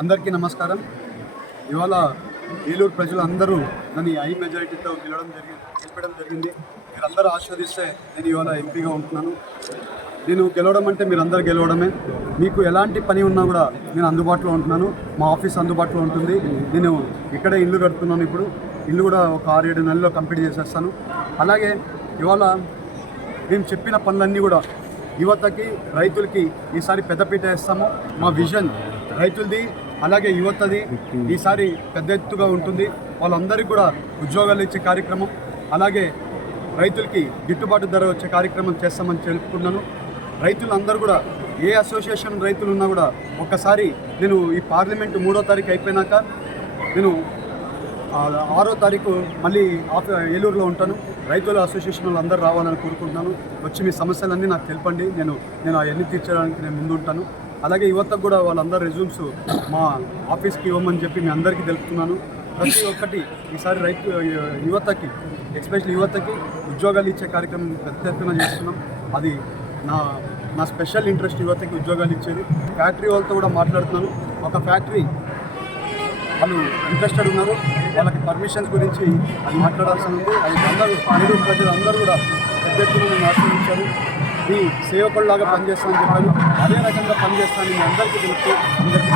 అందరికీ నమస్కారం. ఇవాళ ఏలూరు ప్రజలందరూ నన్ను హై మెజారిటీతో గెలపడం జరిగింది. మీరందరూ ఆశీర్వదిస్తే నేను ఇవాళ ఎంపీగా ఉంటున్నాను. నేను గెలవడం అంటే మీరందరూ గెలవడమే. మీకు ఎలాంటి పని ఉన్నా కూడా నేను అందుబాటులో ఉంటున్నాను. మా ఆఫీస్ అందుబాటులో ఉంటుంది. నేను ఇక్కడే ఇల్లు కడుతున్నాను. ఇప్పుడు ఇల్లు కూడా ఒక 6-7 నెలల్లో కంప్లీట్ చేసేస్తాను. అలాగే ఇవాళ మేము చెప్పిన పనులన్నీ కూడా యువతకి, రైతులకి ఈసారి పెద్దపీట వేస్తాము. మా విజన్ రైతులది అలాగే యువతది ఈసారి పెద్ద ఎత్తుగా ఉంటుంది. వాళ్ళందరికీ కూడా ఉద్యోగాలు ఇచ్చే కార్యక్రమం, అలాగే రైతులకి గిట్టుబాటు ధర వచ్చే కార్యక్రమం చేస్తామని తెలుపుకున్నాను. రైతులందరూ కూడా ఏ అసోసియేషన్ రైతులు ఉన్నా కూడా ఒక్కసారి నేను ఈ పార్లమెంటు 3వ తారీఖు అయిపోయినాక నేను 6వ తారీఖు మళ్ళీ ఏలూరులో ఉంటాను. రైతుల అసోసియేషన్ వాళ్ళు అందరూ రావాలని కోరుకుంటున్నాను. వచ్చి మీ సమస్యలన్నీ నాకు తెలపండి. నేను అవన్నీ తీర్చడానికి నేను ముందు ఉంటాను. అలాగే యువతకు కూడా వాళ్ళందరూ రెజ్యూమ్స్ మా ఆఫీస్కి ఇవ్వమని చెప్పి మీ అందరికీ తెలుపుతున్నాను. ప్రతి ఒక్కటి ఈసారి యువతకి, ఎస్పెషల్లీ యువతకి ఉద్యోగాలు ఇచ్చే కార్యక్రమం పెద్ద ఎత్తున చేస్తున్నాం. అది నా స్పెషల్ ఇంట్రెస్ట్, యువతకి ఉద్యోగాలు ఇచ్చేది. ఫ్యాక్టరీ వాళ్ళతో కూడా మాట్లాడుతున్నాను. ఒక ఫ్యాక్టరీ వాళ్ళు ఇంట్రెస్టెడ్ ఉన్నారు. వాళ్ళకి పర్మిషన్స్ గురించి అది మాట్లాడాల్సి ఉంది. అది అందరూ ప్రజలందరూ కూడా పెద్ద ఎత్తున నన్ను ఆశ్రయించారు. మీ సేవకుల్లాగా పనిచేస్తానని చెప్పాను. అదే రకంగా పనిచేస్తానని మీ అందరికీ తెలుసు. అందరికీ